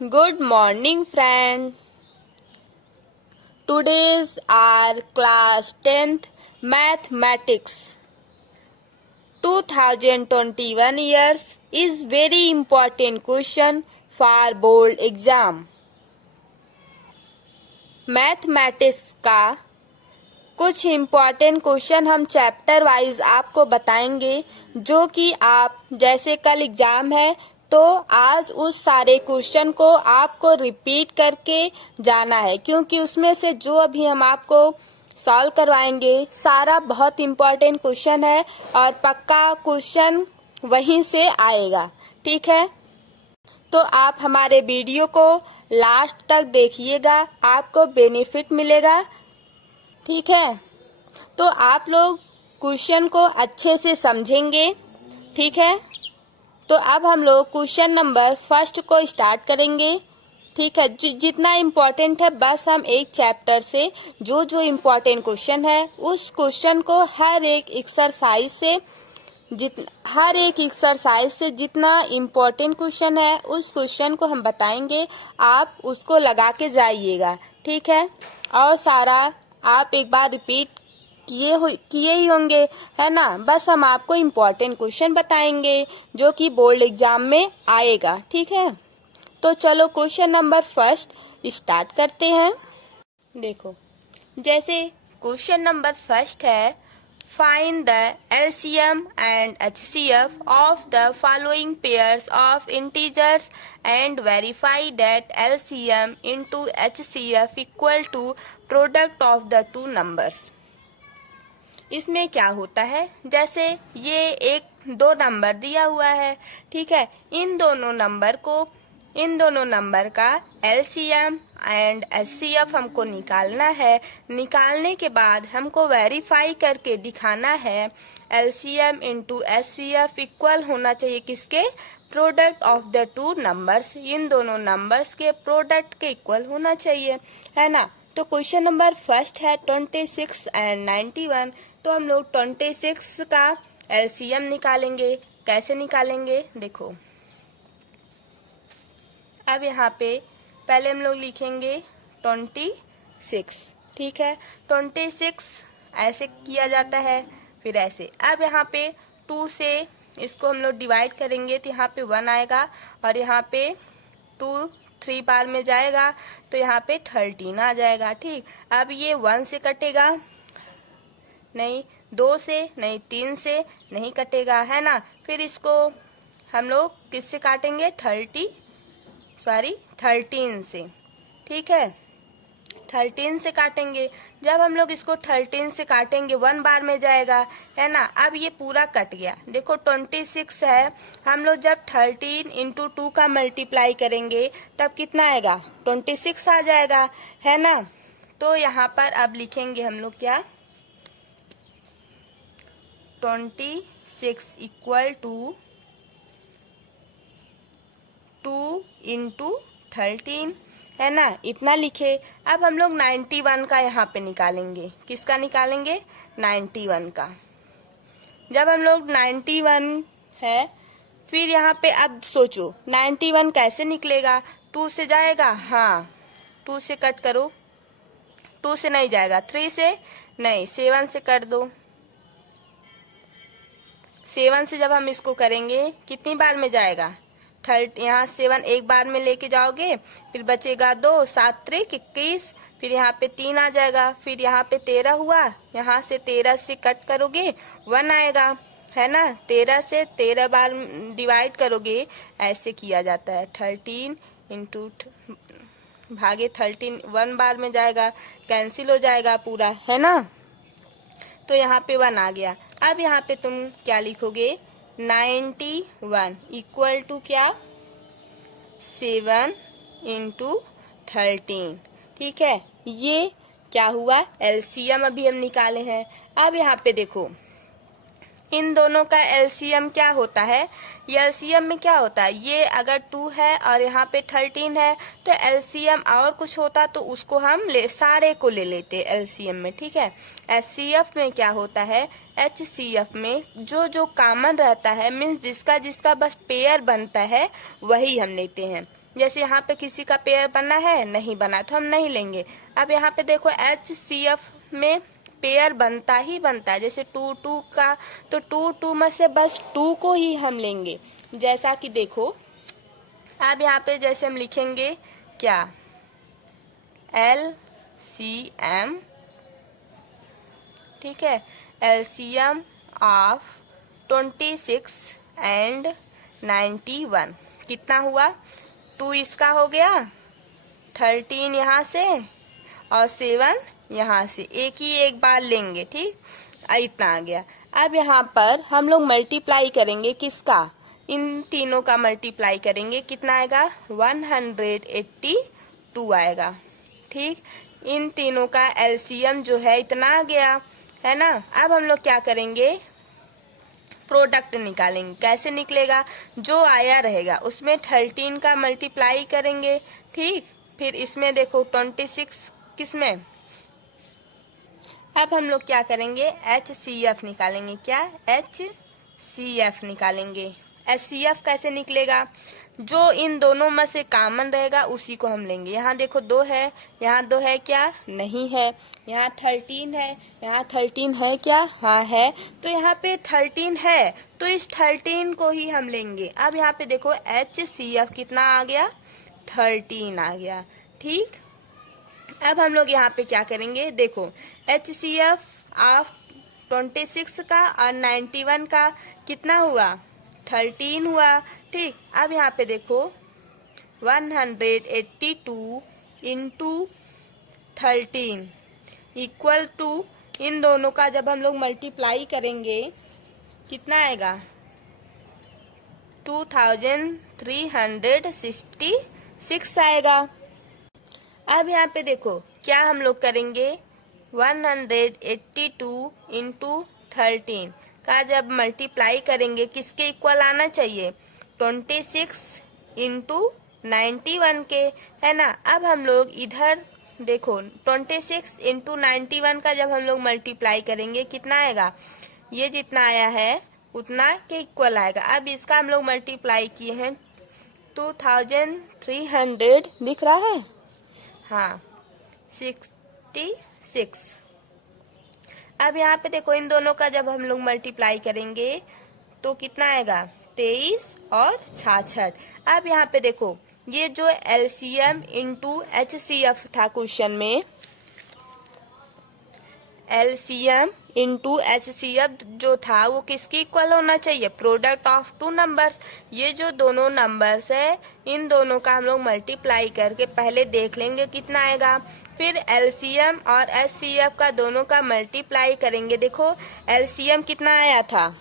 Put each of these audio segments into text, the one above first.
Good morning, friend. Today's our class 10th mathematics. 2021 years is very important question for board exam. Mathematics का कुछ important question हम chapter wise आपको बताएंगे, जो कि आप जैसे कल एग्जाम है तो आज उस सारे क्वेश्चन को आपको रिपीट करके जाना है, क्योंकि उसमें से जो अभी हम आपको सॉल्व करवाएंगे सारा बहुत इम्पॉर्टेंट क्वेश्चन है और पक्का क्वेश्चन वहीं से आएगा। ठीक है, तो आप हमारे वीडियो को लास्ट तक देखिएगा, आपको बेनिफिट मिलेगा। ठीक है, तो आप लोग क्वेश्चन को अच्छे से समझेंगे। ठीक है, तो अब हम लोग क्वेश्चन नंबर फर्स्ट को स्टार्ट करेंगे। ठीक है, जितना इम्पोर्टेंट है बस हम एक चैप्टर से जो जो इम्पोर्टेंट क्वेश्चन है उस क्वेश्चन को हर एक एक्सरसाइज से जितना इम्पोर्टेंट क्वेश्चन है उस क्वेश्चन को हम बताएंगे, आप उसको लगा के जाइएगा। ठीक है, और सारा आप एक बार रिपीट किए ही होंगे, है ना। बस हम आपको इम्पोर्टेंट क्वेश्चन बताएंगे जो कि बोर्ड एग्जाम में आएगा। ठीक है, तो चलो क्वेश्चन नंबर फर्स्ट स्टार्ट करते हैं। देखो, जैसे क्वेश्चन नंबर फर्स्ट है, find the LCM and HCF of the following pairs of integers and verify that LCM into HCF equal to product of the two numbers. इसमें क्या होता है, जैसे ये एक दो नंबर दिया हुआ है। ठीक है, इन दोनों नंबर का LCM एंड HCF हमको निकालना है। निकालने के बाद हमको वेरीफाई करके दिखाना है LCM इंटू HCF इक्वल होना चाहिए किसके, product of the two numbers. इन दोनों नंबर्स के प्रोडक्ट के इक्वल होना चाहिए, है ना। तो क्वेश्चन नंबर फर्स्ट है 26 एंड 91। तो हम लोग 26 का LCM निकालेंगे। कैसे निकालेंगे, देखो, अब यहाँ पे पहले हम लोग लिखेंगे 26। ठीक है, 26 ऐसे किया जाता है, फिर ऐसे। अब यहाँ पे 2 से इसको हम लोग डिवाइड करेंगे तो यहाँ पे 1 आएगा और यहाँ पे 2 3 बार में जाएगा तो यहाँ पे 13 आ जाएगा। ठीक, अब ये 1 से कटेगा नहीं, 2 से नहीं, 3 से नहीं कटेगा, है ना। फिर इसको हम लोग किससे काटेंगे, 13 से। ठीक है, 13 से काटेंगे। जब हम लोग इसको 13 से काटेंगे 1 बार में जाएगा, है ना। अब ये पूरा कट गया। देखो 26 है, हम लोग जब 13 इंटू 2 का मल्टीप्लाई करेंगे तब कितना आएगा, 26 आ जाएगा, है ना। तो यहाँ पर अब लिखेंगे हम लोग क्या, 26 इक्वल टू 2 इंटू 13, है ना, इतना लिखे। अब हम लोग 91 का यहाँ पे निकालेंगे। किसका निकालेंगे, 91 का। जब हम लोग 91 है, फिर यहाँ पे अब सोचो 91 कैसे निकलेगा, 2 से जाएगा, हाँ 2 से कट करो, 2 से नहीं जाएगा, 3 से नहीं, 7 से कट दो। 7 से जब हम इसको करेंगे कितनी बार में जाएगा, यहाँ 7 एक बार में लेके जाओगे, फिर बचेगा 2, 7 त्रिक 21, फिर यहाँ पे 3 आ जाएगा, फिर यहाँ पे 13 हुआ, यहाँ से 13 से कट करोगे 1 आएगा, है ना। 13 से 13 बार डिवाइड करोगे, ऐसे किया जाता है। 13 इंटू भागे 13 1 बार में जाएगा, कैंसिल हो जाएगा पूरा, है ना। तो यहाँ पे 1 आ गया। अब यहाँ पे तुम क्या लिखोगे, 91 इक्वल टू क्या, 7 इंटू 13। ठीक है, ये क्या हुआ, LCM अभी हम निकाले हैं। अब यहाँ पे देखो, इन दोनों का LCM क्या होता है, ये LCM में क्या होता है, ये अगर 2 है और यहाँ पे 13 है तो LCM और कुछ होता तो उसको हम सारे को ले लेते LCM में। ठीक है, HCF में क्या होता है, HCF में जो जो कॉमन रहता है, मीन्स जिसका जिसका बस पेयर बनता है वही हम लेते हैं। जैसे यहाँ पे किसी का पेयर बना है, नहीं बना तो हम नहीं लेंगे। अब यहाँ पे देखो HCF में पेयर बनता ही बनता है, जैसे 2 2 का, तो 2 2 में से बस 2 को ही हम लेंगे। जैसा कि देखो अब यहाँ पे जैसे हम लिखेंगे क्या, LCM, ठीक है, LCM ऑफ 26 एंड 91 कितना हुआ, 2 इसका हो गया, 13 यहाँ से और 7 यहाँ से, एक ही एक बार लेंगे, ठीक, इतना आ गया। अब यहाँ पर हम लोग मल्टीप्लाई करेंगे किसका, इन तीनों का मल्टीप्लाई करेंगे, कितना आएगा, 182 आएगा, ठीक। इन तीनों का LCM जो है इतना आ गया, है ना। अब हम लोग क्या करेंगे, प्रोडक्ट निकालेंगे। कैसे निकलेगा, जो आया रहेगा उसमें 13 का मल्टीप्लाई करेंगे, ठीक। फिर इसमें देखो 26 किसमें, अब हम लोग क्या करेंगे, HCF निकालेंगे, क्या, HCF निकालेंगे। HCF कैसे निकलेगा, जो इन दोनों में से कॉमन रहेगा उसी को हम लेंगे। यहाँ देखो 2 है, यहाँ 2 है क्या, नहीं है। यहाँ 13 है, यहाँ 13 है क्या, हाँ है। तो यहाँ पे 13 है तो इस 13 को ही हम लेंगे। अब यहाँ पे देखो HCF कितना आ गया, 13 आ गया, ठीक। अब हम लोग यहाँ पे क्या करेंगे, देखो HCF ऑफ 26 का और 91 का कितना हुआ, 13 हुआ, ठीक। अब यहाँ पे देखो 182 इंटू 13 इक्वल टू, इन दोनों का जब हम लोग मल्टीप्लाई करेंगे कितना आएगा, 2366 आएगा। अब यहाँ पे देखो क्या हम लोग करेंगे, 182 इंटू 13 का जब मल्टीप्लाई करेंगे किसके इक्वल आना चाहिए, 26 इंटू 91 के, है ना। अब हम लोग इधर देखो 26 इंटू 91 का जब हम लोग मल्टीप्लाई करेंगे कितना आएगा, ये जितना आया है उतना के इक्वल आएगा। अब इसका हम लोग मल्टीप्लाई किए हैं 2300, दिख रहा है, हाँ 66। अब यहाँ पे देखो इन दोनों का जब हम लोग मल्टीप्लाई करेंगे तो कितना आएगा, 23 और 66। अब यहाँ पे देखो ये जो LCM इंटू HCF था क्वेश्चन में, LCM इंटू HCF जो था वो किसके इक्वल होना चाहिए, प्रोडक्ट ऑफ 2 नंबर्स। ये जो दोनों नंबर्स है इन दोनों का हम लोग मल्टीप्लाई करके पहले देख लेंगे कितना आएगा, फिर LCM और HCF का दोनों का मल्टीप्लाई करेंगे। देखो LCM कितना आया था,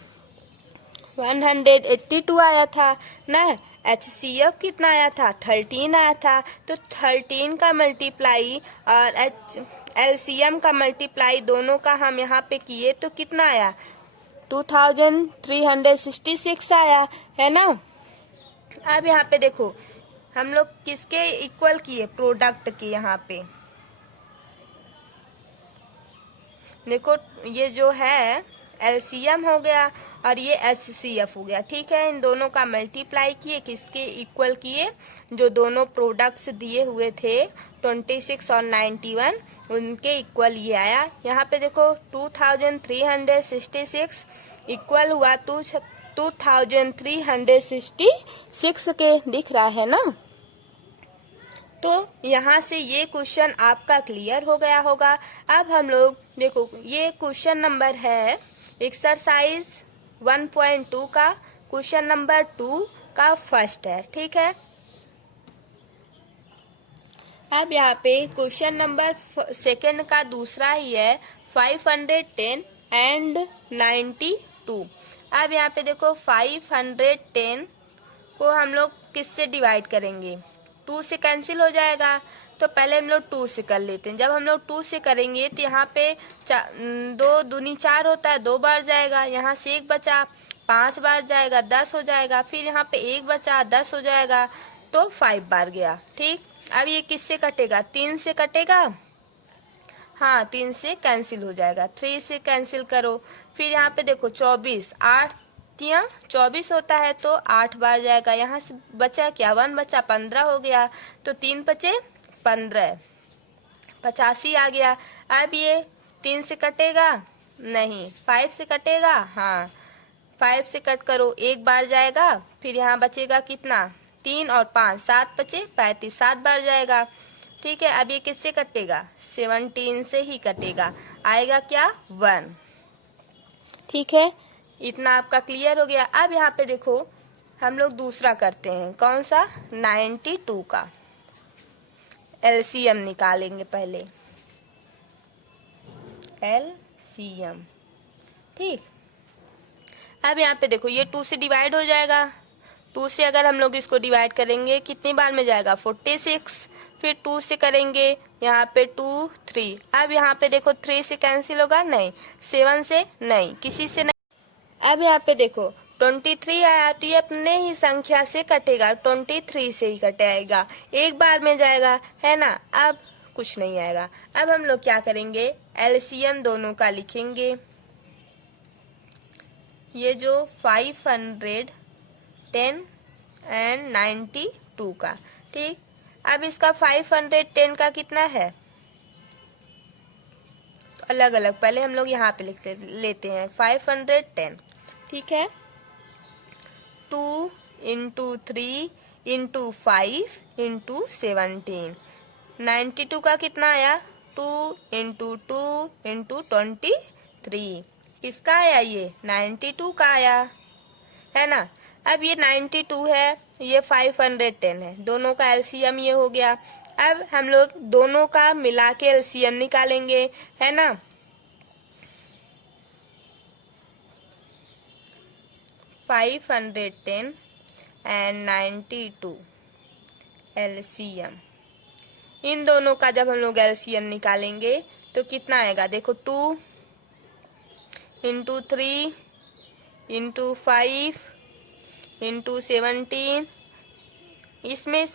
182 आया था ना, HCF कितना आया था, 13 आया था। तो 13 का मल्टीप्लाई और LCM का मल्टीप्लाई दोनों का हम यहाँ पे किए तो कितना आया, 2366 आया, है ना। अब यहाँ पे देखो हम लोग किसके इक्वल किए, प्रोडक्ट के। यहाँ पे देखो ये जो है LCM हो गया और ये HCF हो गया, ठीक है। इन दोनों का मल्टीप्लाई किए, किसके इक्वल किए, जो दोनों प्रोडक्ट्स दिए हुए थे 26 और 91 उनके इक्वल ये आया। यहाँ पे देखो 2366 इक्वल हुआ 2366 के, दिख रहा है ना। तो यहाँ से ये क्वेश्चन आपका क्लियर हो गया होगा। अब हम लोग देखो ये क्वेश्चन नंबर है एक्सरसाइज 1.2 का क्वेश्चन नंबर 2 का फर्स्ट है, ठीक है। अब यहाँ पे क्वेश्चन नंबर सेकंड का दूसरा ही है 510 एंड 92। अब यहाँ पे देखो 510 को हम लोग किससे डिवाइड करेंगे, 2 से कैंसिल हो जाएगा, तो पहले हम लोग 2 से कर लेते हैं। जब हम लोग 2 से करेंगे तो यहाँ पे 2 दूनी 4 होता है, 2 बार जाएगा, यहाँ से 1 बचा, 5 बार जाएगा, 10 हो जाएगा, फिर यहाँ पे 1 बचा, 10 हो जाएगा, तो 5 बार गया, ठीक। अब ये किससे कटेगा, 3 से कटेगा, हाँ 3 से कैंसिल हो जाएगा, 3 से कैंसिल करो। फिर यहाँ पे देखो 24, 8 तिया 24 होता है तो 8 बार जाएगा। यहाँ से बचा क्या, 1 बचा, 15 हो गया, तो 3 बचे 15, 85 आ गया। अब ये 3 से कटेगा नहीं, 5 से कटेगा, हाँ 5 से कट करो, 1 बार जाएगा, फिर यहाँ बचेगा कितना, 3 और 5, 7 बचे 35, 7 बार जाएगा। ठीक है, अब ये किससे कटेगा, 17 से ही कटेगा, आएगा क्या, 1। ठीक है, इतना आपका क्लियर हो गया। अब यहाँ पे देखो हम लोग दूसरा करते हैं, कौन सा, 92 का एलसीएम निकालेंगे पहले, एलसीएम। ठीक, अब यहाँ पे देखो ये 2 से डिवाइड हो जाएगा, 2 से अगर हम लोग इसको डिवाइड करेंगे कितनी बार में जाएगा, 46, फिर 2 से करेंगे यहाँ पे 2, 3, अब यहाँ पे देखो 3 से कैंसिल होगा नहीं, 7 से नहीं, किसी से नहीं। अब यहाँ पे देखो 23 आया तो ये अपने ही संख्या से कटेगा, 23 से ही कटेगा, 1 बार में जाएगा, है ना। अब कुछ नहीं आएगा। अब हम लोग क्या करेंगे, एलसीएम दोनों का लिखेंगे। ये जो 510 एंड 92 का, ठीक। अब इसका 510 का कितना है, तो अलग अलग पहले हम लोग यहाँ पे लिख लेते हैं 510, ठीक है। 2 इंटू 3 इंटू 5 इंटू 17, 92 का कितना आया, 2 इंटू 2 इंटू 23, किसका आया, ये 92 का आया, है ना। अब ये 92 है, ये 510 है, दोनों का एलसीएम ये हो गया। अब हम लोग दोनों का मिला के एलसीएम निकालेंगे, है ना। $510 एंड 92 एलसीएम, इन दोनों का जब हम लोग एलसीएम निकालेंगे तो कितना आएगा, देखो 2 इंटू 3 इंटू 5 इंटू 17, इसमें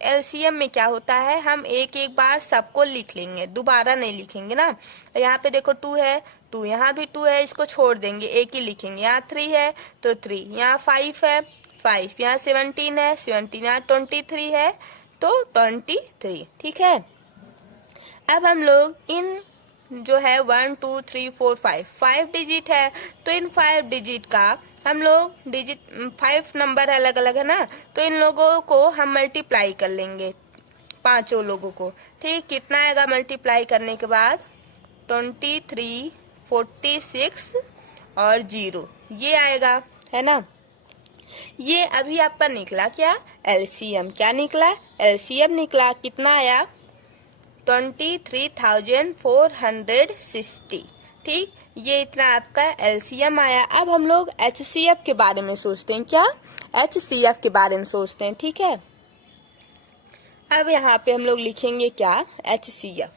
एलसीएम में क्या होता है, हम एक एक बार सबको लिख लेंगे, दोबारा नहीं लिखेंगे ना। यहाँ पे देखो 2 है, 2 यहाँ भी 2 है, इसको छोड़ देंगे, एक ही लिखेंगे। यहाँ 3 है तो 3, यहाँ 5 है 5, यहाँ 17 है 17, यहाँ 23 है तो 23, ठीक है। अब हम लोग इन जो है 1 2 3 4 5 डिजिट है, तो इन 5 डिजिट का हम लोग डिजिट 5 नंबर अलग अलग है ना, तो इन लोगों को हम मल्टीप्लाई कर लेंगे, पांचों लोगों को, ठीक। कितना आएगा मल्टीप्लाई करने के बाद, 23, 46 और 0, ये आएगा, है ना। ये अभी आपका निकला क्या, एलसीएम, क्या निकला, एलसीएम निकला, कितना आया, 23,460, ठीक। ये इतना आपका एलसीएम आया। अब हम लोग एचसीएफ के बारे में सोचते हैं, क्या, एचसीएफ के बारे में सोचते हैं, ठीक है। अब यहाँ पे हम लोग लिखेंगे क्या, एचसीएफ,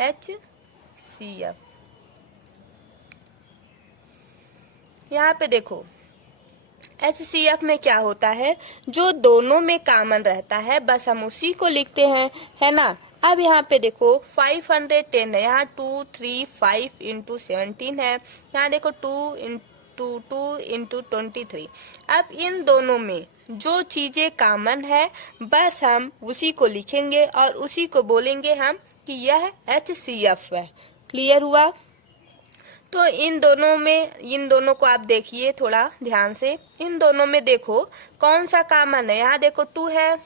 एचसीएफ। यहाँ पे देखो एचसीएफ में क्या होता है, जो दोनों में कॉमन रहता है बस हम उसी को लिखते हैं, है ना। अब यहाँ पे देखो 510 है, यहाँ 2 3 5 इंटू 17 है, यहाँ देखो 2 इंटू 23। अब इन दोनों में जो चीजें कॉमन है बस हम उसी को लिखेंगे और उसी को बोलेंगे हम कि यह एचसीएफ है। क्लियर हुआ। तो इन दोनों को आप देखिए थोड़ा ध्यान से, इन दोनों में देखो कौन सा कॉमन है, यहाँ देखो 2 है,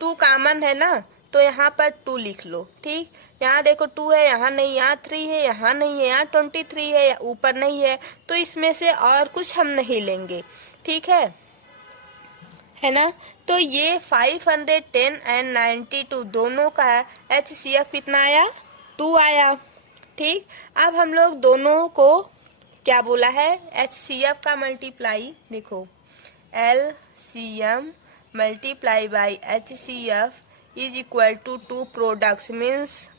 2 कॉमन है ना, तो यहाँ पर 2 लिख लो, ठीक। यहाँ देखो 2 है, यहाँ नहीं, यहाँ 3 है, यहाँ नहीं है, यहाँ 23 है, ऊपर नहीं है, तो इसमें से और कुछ हम नहीं लेंगे, ठीक है ना। तो ये 510 एंड 92 दोनों का एचसीएफ कितना आया, 2 आया, ठीक। अब हम लोग दोनों को क्या बोला है, एचसीएफ का मल्टीप्लाई, देखो LCM multiply by HCF is equal to 2 products, means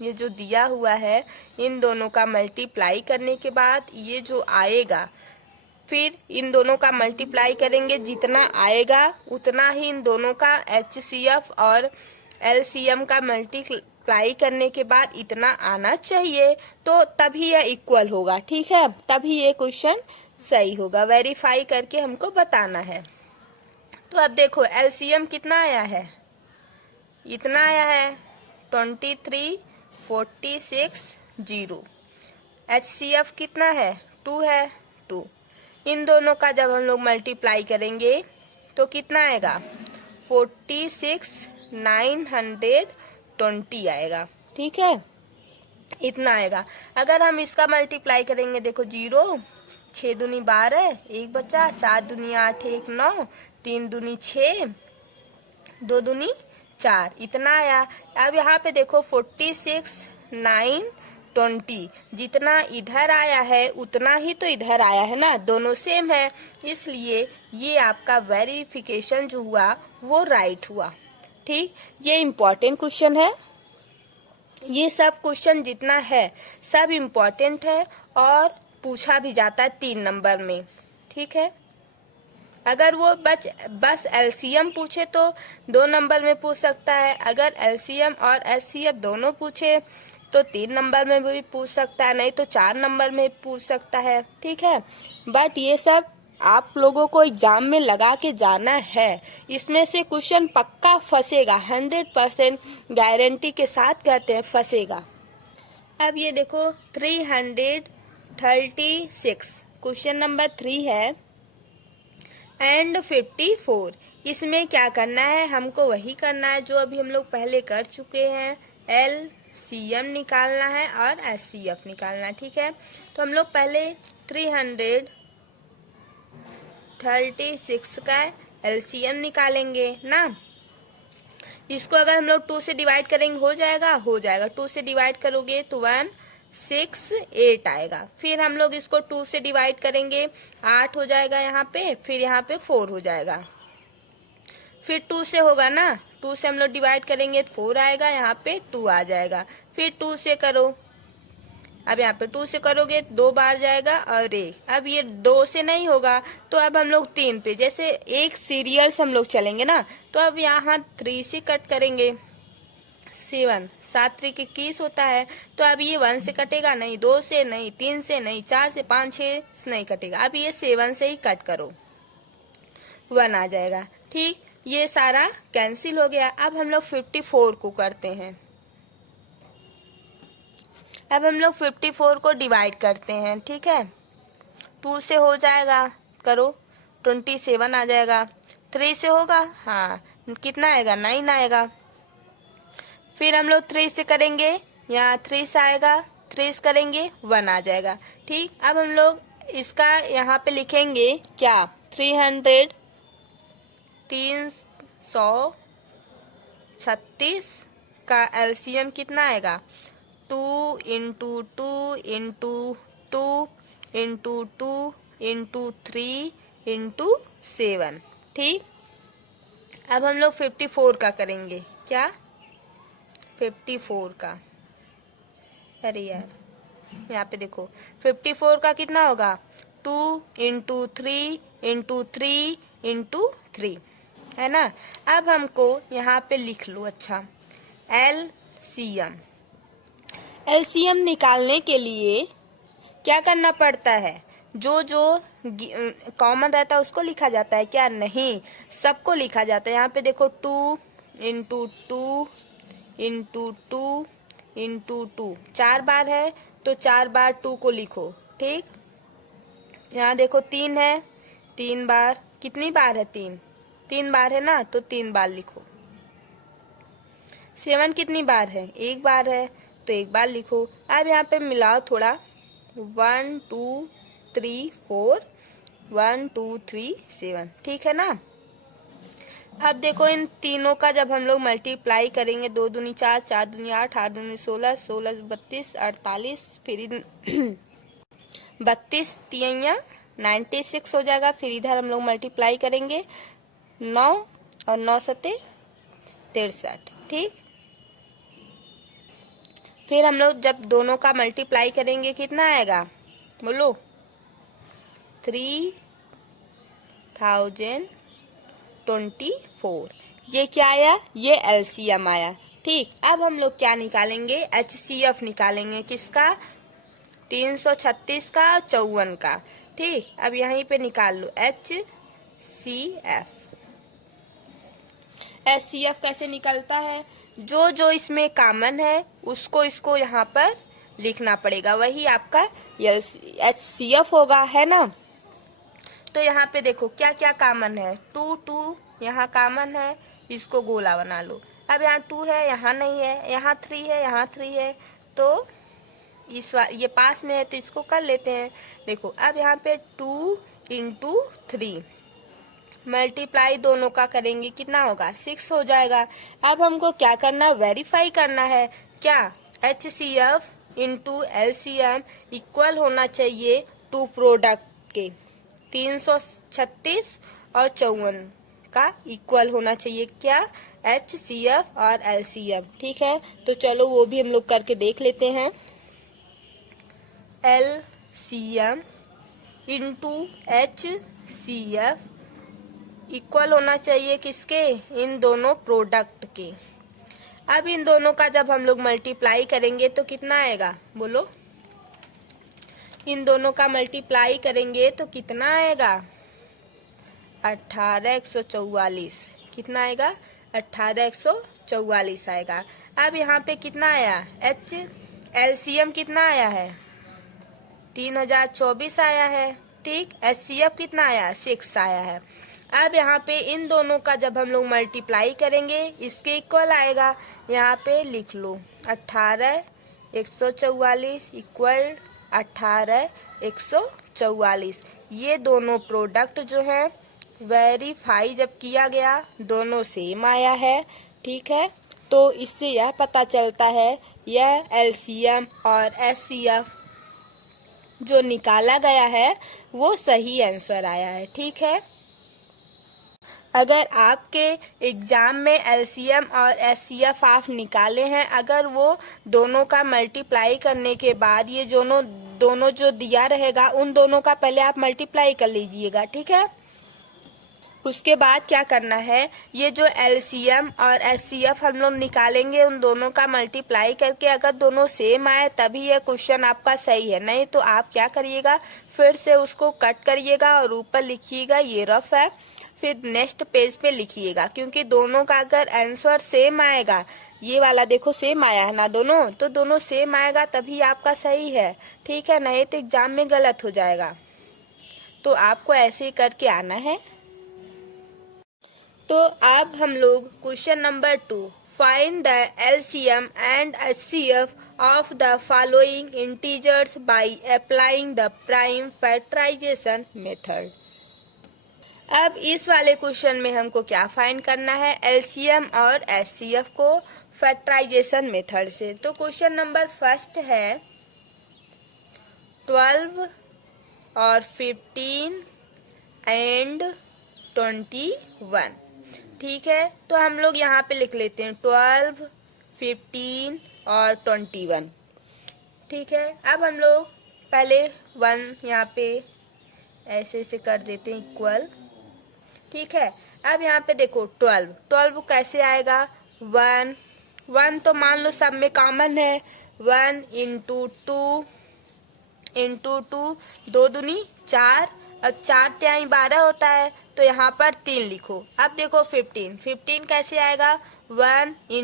ये जो दिया हुआ है इन दोनों का मल्टीप्लाई करने के बाद ये जो आएगा, फिर इन दोनों का मल्टीप्लाई करेंगे, जितना आएगा उतना ही इन दोनों का एचसीएफ और एलसीएम का मल्टीप्लाई करने के बाद इतना आना चाहिए, तो तभी यह इक्वल होगा। ठीक है, तभी ये क्वेश्चन सही होगा। वेरीफाई करके हमको बताना है। तो अब देखो एलसीएम कितना आया है, इतना आया है 23, 46, 0। HCF कितना है, 2 है, 2। इन दोनों का जब हम लोग मल्टीप्लाई करेंगे तो कितना आएगा, 46, 920 आएगा। ठीक है, इतना आएगा। अगर हम इसका मल्टीप्लाई करेंगे, देखो 0, 6 दूनी 12, 1 बचा, 4 दूनी 8, 1 9, 3 दूनी 6, 2 दूनी 4, इतना आया। अब यहाँ पे देखो 46, 920, जितना इधर आया है उतना ही तो इधर आया है ना, दोनों सेम है, इसलिए ये आपका वेरिफिकेशन जो हुआ वो राइट हुआ। ठीक, ये इम्पोर्टेंट क्वेश्चन है। ये सब क्वेश्चन जितना है सब इम्पोर्टेंट है और पूछा भी जाता है 3 नंबर में। ठीक है, अगर वो बस एलसीएम पूछे तो 2 नंबर में पूछ सकता है, अगर एलसीएम और एचसीएफ दोनों पूछे तो 3 नंबर में भी पूछ सकता है, नहीं तो 4 नंबर में पूछ सकता है। ठीक है, बट ये सब आप लोगों को एग्जाम में लगा के जाना है। इसमें से क्वेश्चन पक्का फंसेगा, 100% गारंटी के साथ कहते हैं फंसेगा। अब ये देखो 336 क्वेश्चन नंबर 3 है एंड 54। इसमें क्या करना है, हमको वही करना है जो अभी हम लोग पहले कर चुके हैं। एलसीएम निकालना है और एचसीएफ निकालना है। ठीक है, तो हम लोग पहले 336 का एलसीएम निकालेंगे ना। इसको अगर हम लोग 2 से डिवाइड करेंगे हो जाएगा, 2 से डिवाइड करोगे तो 168 आएगा। फिर हम लोग इसको 2 से डिवाइड करेंगे, 8 हो जाएगा यहाँ पे, फिर यहाँ पे 4 हो जाएगा। फिर 2 से होगा ना, 2 से हम लोग डिवाइड करेंगे 4 आएगा, यहाँ पे 2 आ जाएगा। फिर 2 से करो, अब यहाँ पे 2 से करोगे 2 बार जाएगा और 1। अब ये 2 से नहीं होगा तो अब हम लोग 3 पे, जैसे एक सीरियल से हम लोग चलेंगे ना, तो अब यहाँ 3 से कट करेंगे 7, 7 3 21 होता है, तो अब ये 1 से कटेगा नहीं, 2 से नहीं, 3 से नहीं, 4 से 5 6 से नहीं कटेगा। अब ये 7 से ही कट करो, 1 आ जाएगा। ठीक, ये सारा कैंसिल हो गया। अब हम लोग 54 को करते हैं। अब हम लोग 54 को डिवाइड करते हैं। ठीक है, 2 से हो जाएगा, करो 27 आ जाएगा। 3 से होगा, हाँ कितना आएगा, 9 आएगा। फिर हम लोग 3 से करेंगे, यहाँ 3 से आएगा, 3 से करेंगे 1 आ जाएगा। ठीक, अब हम लोग इसका यहाँ पे लिखेंगे क्या, 336 का एलसीएम कितना आएगा, 2 into 2 into 2 into 2 into 3 into 7। ठीक, अब हम लोग 54 का करेंगे, क्या 54 का, अरे यार यहाँ पे देखो 54 का कितना होगा, 2 इंटू 3 इंटू 3 इंटू 3 है ना। अब हमको यहाँ पे लिख लो, अच्छा एलसीएम निकालने के लिए क्या करना पड़ता है, जो कॉमन रहता है उसको लिखा जाता है क्या, नहीं सबको लिखा जाता है। यहाँ पे देखो 2 इंटू 2 इंटू 2 इंटू 2 4 बार है तो 4 बार 2 को लिखो। ठीक, यहाँ देखो 3 है, 3 बार, कितनी बार है, 3 बार है ना, तो 3 बार लिखो। 7 कितनी बार है, 1 बार है तो 1 बार लिखो। अब यहाँ पे मिलाओ थोड़ा, 1 2 3 4 1 2 3 7, ठीक है ना। अब देखो इन तीनों का जब हम लोग मल्टीप्लाई करेंगे, 2 दूनी 4, 4 दूनी 8, 8 दूनी 16, 16 32 48, फिर 32 तिया 96 हो जाएगा। फिर इधर हम लोग मल्टीप्लाई करेंगे 9 और 9 सते 63। ठीक, फिर हम लोग जब दोनों का मल्टीप्लाई करेंगे कितना आएगा, बोलो 3024। ये क्या आया, ये एलसीएम आया। ठीक, अब हम लोग क्या निकालेंगे, एचसीएफ निकालेंगे। किसका, 336 का, 54 का। ठीक, अब यहीं पे निकाल लो HCF। HCF कैसे निकलता है, जो जो इसमें कॉमन है उसको इसको यहाँ पर लिखना पड़ेगा, वही आपका HCF होगा, है ना। तो यहाँ पे देखो क्या क्या कॉमन है, 2 यहाँ कॉमन है, इसको गोला बना लो। अब यहाँ 2 है, यहाँ नहीं है, यहाँ 3 है, यहाँ 3 है, तो ये पास में है तो इसको कर लेते हैं। देखो अब यहाँ पे 2 × 3 मल्टीप्लाई दोनों का करेंगे, कितना होगा, 6 हो जाएगा। अब हमको क्या करना है, वेरीफाई करना है, क्या HCF × LCM इक्वल होना चाहिए टू प्रोडक्ट के, 336 और 54 का इक्वल होना चाहिए, क्या, HCF और LCM। ठीक है, तो चलो वो भी हम लोग करके देख लेते हैं। LCM × HCF इक्वल होना चाहिए किसके, इन दोनों प्रोडक्ट के। अब इन दोनों का जब हम लोग मल्टीप्लाई करेंगे तो कितना आएगा, बोलो, इन दोनों का मल्टीप्लाई करेंगे तो कितना आएगा, 18144। कितना आएगा, 18144 आएगा। अब यहाँ पे कितना आया, LCM कितना आया है, 3024 आया है। ठीक, HCF कितना आया, 6 आया है। अब यहाँ पे इन दोनों का जब हम लोग मल्टीप्लाई करेंगे इसके इक्वल आएगा, यहाँ पे लिख लो 18144 इक्वल 18144। ये दोनों प्रोडक्ट जो है वेरीफाई जब किया गया दोनों सेम आया है। ठीक है, तो इससे यह पता चलता है यह LCM और HCF जो निकाला गया है वो सही आंसर आया है। ठीक है, अगर आपके एग्जाम में LCM और HCF आप निकाले हैं, अगर वो दोनों का मल्टीप्लाई करने के बाद ये दोनों जो दिया रहेगा उन दोनों का पहले आप मल्टीप्लाई कर लीजिएगा। ठीक है, उसके बाद क्या करना है, ये जो LCM और HCF हम लोग निकालेंगे उन दोनों का मल्टीप्लाई करके अगर दोनों सेम आए तभी यह क्वेश्चन आपका सही है, नहीं तो आप क्या करिएगा, फिर से उसको कट करिएगा और ऊपर लिखिएगा ये रफ है, फिर नेक्स्ट पेज पे लिखिएगा, क्योंकि दोनों का अगर आंसर सेम आएगा, ये वाला देखो सेम आया है ना दोनों, तो दोनों सेम आएगा तभी आपका सही है। ठीक है, नहीं तो एग्जाम में गलत हो जाएगा, तो आपको ऐसे ही करके आना है। तो अब हम लोग question number 2, find the LCM and HCF of the following integers by applying the prime factorisation method. अब इस वाले क्वेश्चन में हमको क्या फाइंड करना है, LCM और HCF को फैक्टराइजेशन मेथड से। तो क्वेश्चन नंबर फर्स्ट है 12 और 15 एंड 21। ठीक है, तो हम लोग यहाँ पे लिख लेते हैं 12, 15 और 21। ठीक है, अब हम लोग पहले 1 यहाँ पे ऐसे ऐसे कर देते हैं इक्वल। ठीक है, अब यहाँ पे देखो 12 कैसे आएगा, 1 तो मान लो सब में कॉमन है, 1 × 2 × 2 2 दूनी 4, अब 4 तिहाई 12 होता है तो यहाँ पर 3 लिखो। अब देखो 15 कैसे आएगा, 1 ×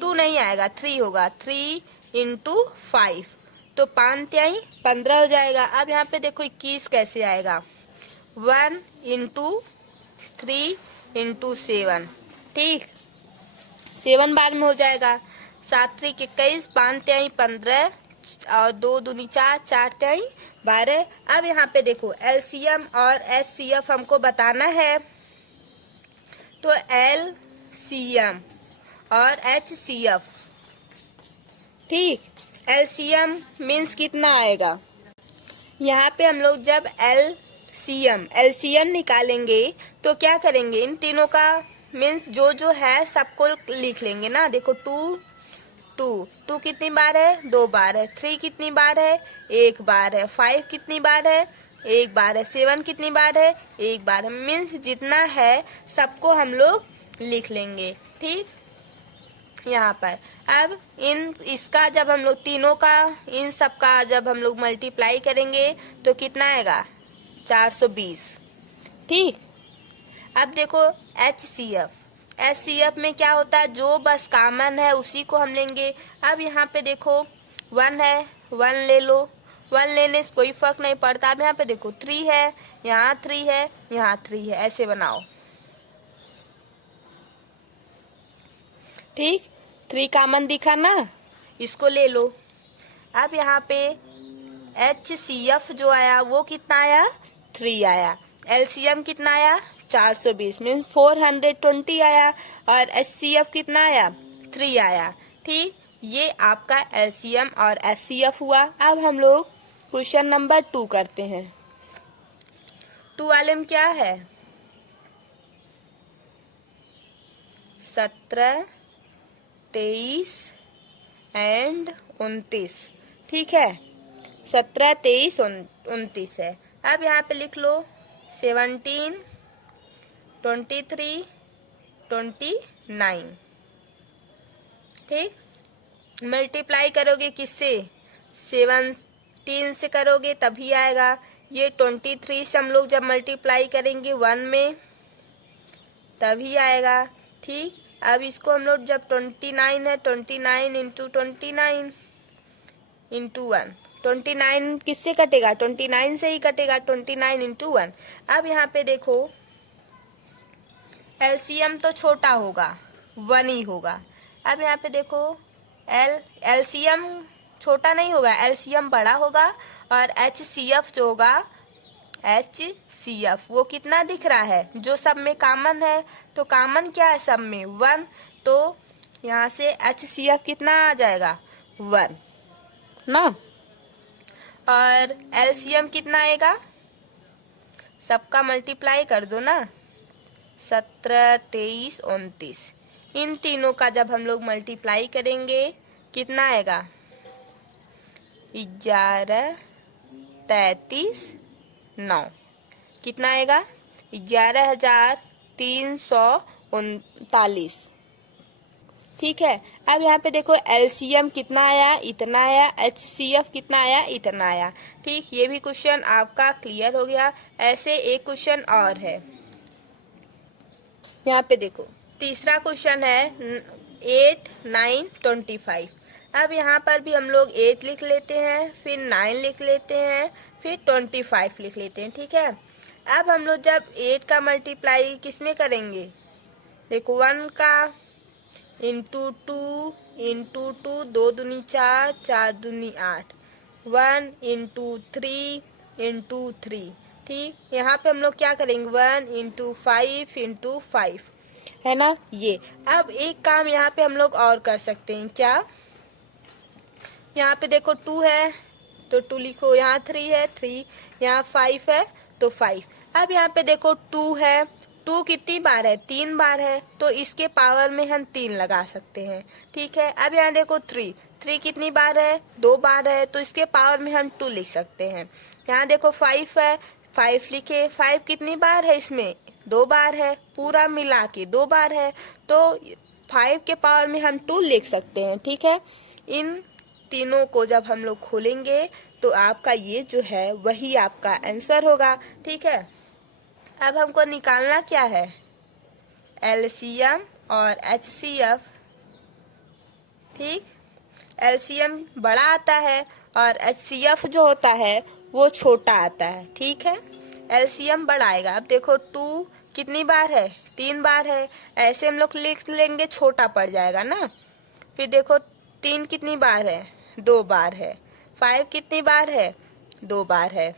2 नहीं आएगा, 3 होगा, 3 × 5 तो 5 तिहाई 15 हो जाएगा। अब यहाँ पे देखो 21 कैसे आएगा, 1 × 3 × 7। ठीक, 7 बार में हो जाएगा, 7 3 21, 5 तिहाई 15 और 2 दूनी 4, 4 तिहाई 12। अब यहाँ पे देखो LCM और HCF हमको बताना है, तो LCM और HCF। ठीक, LCM मीन्स कितना आएगा, यहाँ पे हम लोग जब LCM निकालेंगे तो क्या करेंगे, इन तीनों का मीन्स जो है सबको लिख लेंगे ना। देखो 2 कितनी बार है, 2 बार है, 3 कितनी बार है, 1 बार है, 5 कितनी बार है, एक बार है। 7 कितनी बार है? एक बार है। मीन्स जितना है सबको हम लोग लिख लेंगे। ठीक, यहाँ पर अब इसका जब हम लोग तीनों का इन सब का जब हम लोग मल्टीप्लाई करेंगे तो कितना आएगा? 420। ठीक, अब देखो HCF में क्या होता है? जो बस कॉमन है उसी को हम लेंगे। अब यहाँ पे देखो 1 है, 1 ले लो, 1 लेने से कोई फर्क नहीं पड़ता। अब यहाँ पे देखो 3 है, यहाँ 3 है, यहाँ 3 है, ऐसे बनाओ। ठीक, 3 कॉमन दिखा ना, इसको ले लो। अब यहाँ पे HCF जो आया वो कितना आया? 3 आया। LCM कितना आया? 420 में 420 आया। और HCF कितना आया? 3 आया। ठीक, ये आपका LCM और HCF हुआ। अब हम लोग क्वेश्चन नंबर 2 करते हैं। 2 वाले में क्या है? 17, 23 एंड 29। ठीक है, 17, 23, 29 है। अब यहाँ पे लिख लो 17, 23, 29। ठीक, मल्टीप्लाई करोगे किससे? 17 से करोगे तभी आएगा। ये 23 से हम लोग जब मल्टीप्लाई करेंगे 1 में तभी आएगा। ठीक, अब इसको हम लोग जब 29 है, 29 इंटू 29 इंटू 1, 29 किससे कटेगा? 29 से ही कटेगा, 29 इंटू 1। अब यहाँ पे देखो LCM तो छोटा होगा, 1 ही होगा। अब यहाँ पे देखो LCM छोटा नहीं होगा, LCM बड़ा होगा। और HCF जो होगा, HCF वो कितना दिख रहा है? जो सब में कॉमन है, तो कॉमन क्या है सब में? 1। तो यहाँ से HCF कितना आ जाएगा? 1 ना। और LCM कितना आएगा? सबका मल्टीप्लाई कर दो ना, 17, 23, 29। इन तीनों का जब हम लोग मल्टीप्लाई करेंगे कितना आएगा? 11, 33, 9। कितना आएगा? 11,339। ठीक है, अब यहाँ पे देखो LCM कितना आया? इतना आया। HCF कितना आया? इतना आया। ठीक, ये भी क्वेश्चन आपका क्लियर हो गया। ऐसे एक क्वेश्चन और है, यहाँ पे देखो तीसरा क्वेश्चन है 8, 9, 25। अब यहाँ पर भी हम लोग 8 लिख लेते हैं, फिर 9 लिख लेते हैं, फिर 25 लिख लेते हैं। ठीक है, अब हम लोग जब 8 का मल्टीप्लाई किस में करेंगे? देखो 1 का इंटू 2 इंटू 2, 2 दूनी 4, 4 दूनी 8, 1 इंटू 3 इंटू 3। ठीक, यहाँ पे हम लोग क्या करेंगे? 1 इंटू 5 इंटू 5, है ना ये। अब एक काम यहाँ पे हम लोग और कर सकते हैं, क्या? यहाँ पे देखो 2 है तो 2 लिखो, यहाँ 3 है 3, यहाँ 5 है तो 5। अब यहाँ पे देखो 2 है, 2 कितनी बार है? 3 बार है, तो इसके पावर में हम 3 लगा सकते हैं। ठीक है, अब यहाँ देखो 3 कितनी बार है? 2 बार है, तो इसके पावर में हम 2 लिख सकते हैं। यहाँ देखो 5 है, 5 लिखे, 5 कितनी बार है? इसमें 2 बार है, पूरा मिला के 2 बार है, तो 5 के पावर में हम 2 लिख सकते हैं। ठीक है, इन तीनों को जब हम लोग खोलेंगे तो आपका ये जो है वही आपका आंसर होगा। ठीक है, अब हमको निकालना क्या है? LCM और HCF। ठीक, LCM बड़ा आता है और HCF जो होता है वो छोटा आता है। ठीक है, LCM बड़ा आएगा। अब देखो 2 कितनी बार है? 3 बार है, ऐसे हम लोग लिख लेंगे, छोटा पड़ जाएगा ना। फिर देखो 3 कितनी बार है? 2 बार है। 5 कितनी बार है? 2 बार है।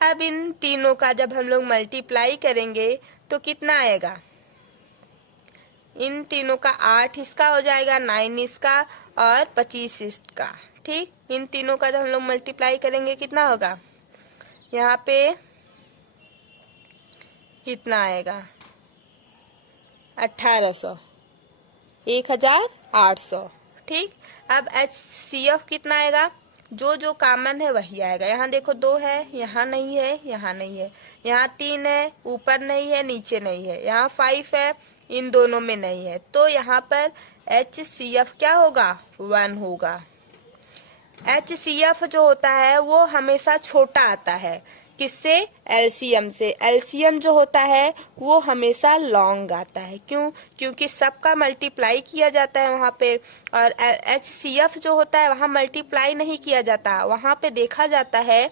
अब इन तीनों का जब हम लोग मल्टीप्लाई करेंगे तो कितना आएगा? इन तीनों का 8 इसका हो जाएगा, 9 इसका और 25 इसका। ठीक, इन तीनों का जब हम लोग मल्टीप्लाई करेंगे कितना होगा? यहाँ पे इतना आएगा 1800, 1800। ठीक, अब HCF कितना आएगा? जो जो कॉमन है वही आएगा। यहाँ देखो 2 है, यहाँ नहीं है, यहाँ नहीं है, यहाँ 3 है, ऊपर नहीं है, नीचे नहीं है, यहाँ 5 है, इन दोनों में नहीं है, तो यहाँ पर HCF क्या होगा? 1 होगा। HCF जो होता है वो हमेशा छोटा आता है, किससे? LCM से। LCM जो होता है वो हमेशा लॉन्ग आता है। क्यों? क्योंकि सबका मल्टीप्लाई किया जाता है वहाँ पे, और HCF जो होता है वहाँ मल्टीप्लाई नहीं किया जाता, वहाँ पे देखा जाता है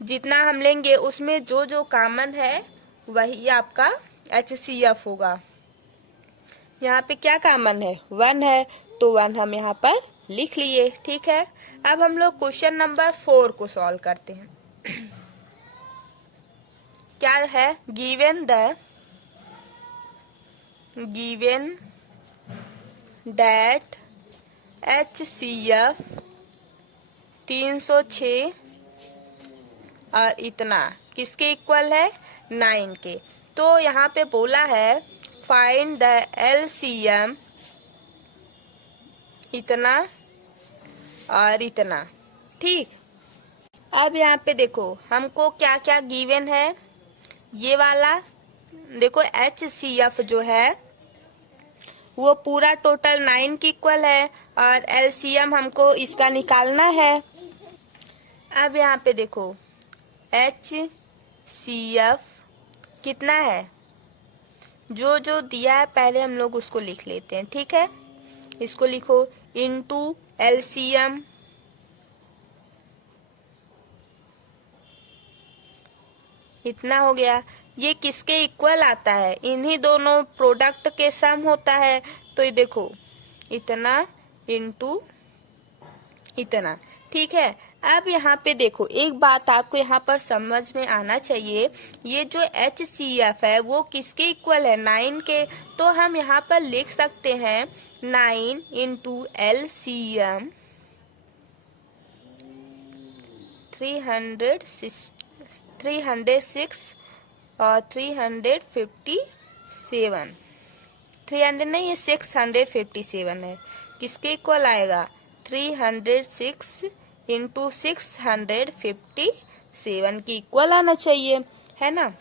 जितना हम लेंगे उसमें जो जो कॉमन है वही आपका HCF होगा। यहाँ पे क्या कॉमन है? 1 है, तो 1 हम यहाँ पर लिख लिए। ठीक है, अब हम लोग क्वेश्चन नंबर 4 को सॉल्व करते हैं। क्या है? गिवन दैट HCF 306 और इतना किसके इक्वल है? 9 के। तो यहाँ पे बोला है फाइंड द LCM इतना और इतना। ठीक, अब यहाँ पे देखो हमको क्या क्या गिवन है। ये वाला देखो HCF जो है वो पूरा टोटल 9 की इक्वल है, और LCM हमको इसका निकालना है। अब यहाँ पे देखो HCF कितना है, जो जो दिया है पहले हम लोग उसको लिख लेते हैं। ठीक है, इसको लिखो इनटू LCM, इतना हो गया। ये किसके इक्वल आता है? इन्हीं दोनों प्रोडक्ट के सम होता है। तो ये देखो इतना इनटू इतना। ठीक है, अब यहाँ पे देखो एक बात आपको यहाँ पर समझ में आना चाहिए, ये जो HCF है वो किसके इक्वल है? 9 के। तो हम यहाँ पर लिख सकते हैं 9 इंटू LCM 306 और 357, 300 नहीं, ये 657 है। किसके इक्वल आएगा? 306 इंटू 657 की इक्वल आना चाहिए, है ना।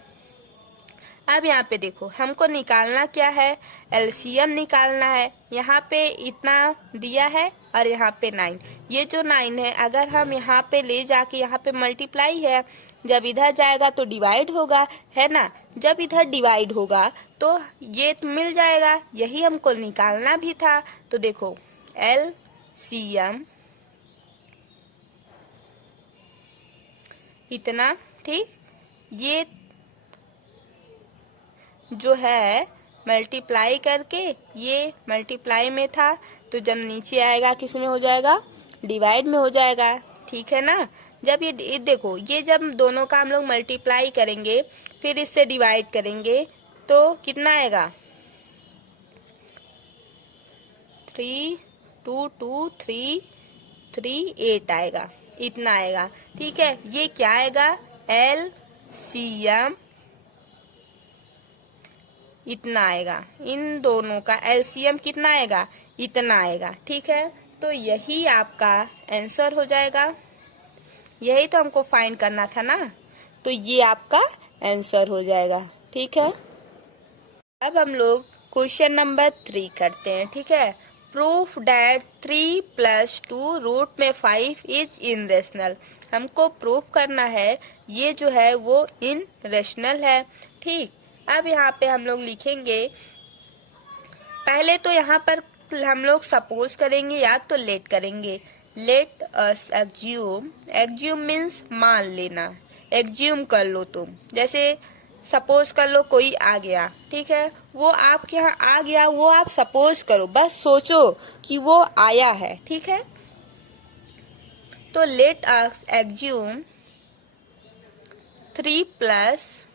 अब यहाँ पे देखो हमको निकालना क्या है? LCM निकालना है। यहाँ पे इतना दिया है और यहाँ पे 9। ये जो 9 है अगर हम यहाँ पे ले जाके यहाँ पे मल्टीप्लाई है, जब इधर जाएगा तो डिवाइड होगा, है ना। जब इधर डिवाइड होगा तो ये मिल जाएगा, यही हमको निकालना भी था। तो देखो LCM इतना। ठीक, ये जो है मल्टीप्लाई करके ये मल्टीप्लाई में था, तो जब नीचे आएगा किस में हो जाएगा? डिवाइड में हो जाएगा। ठीक है ना। जब ये देखो ये जब दोनों का हम लोग मल्टीप्लाई करेंगे फिर इससे डिवाइड करेंगे तो कितना आएगा? 3 2 2 3 3 8 आएगा, इतना आएगा। ठीक है, ये क्या आएगा? LCM इतना आएगा। इन दोनों का LCM कितना आएगा? इतना आएगा। ठीक है, तो यही आपका आंसर हो जाएगा। यही तो हमको फाइंड करना था ना, तो ये आपका आंसर हो जाएगा। ठीक है, अब हम लोग क्वेश्चन नंबर 3 करते हैं। ठीक है, प्रूफ डैट 3 + 2 रूट में 5 इज इनरेशनल। हमको प्रूफ करना है ये जो है वो इनरेशनल है। ठीक, अब यहाँ पे हम लोग लिखेंगे, पहले तो यहाँ पर हम लोग सपोज करेंगे या तो लेट करेंगे। लेट अस एग्ज्यूम, एग्ज्यूम मीन्स मान लेना, एग्ज्यूम कर लो तुम। जैसे सपोज कर लो कोई आ गया, ठीक है, वो आपके यहाँ आ गया, वो आप सपोज करो, बस सोचो कि वो आया है। ठीक है, तो लेट अस एग्ज्यूम 3 +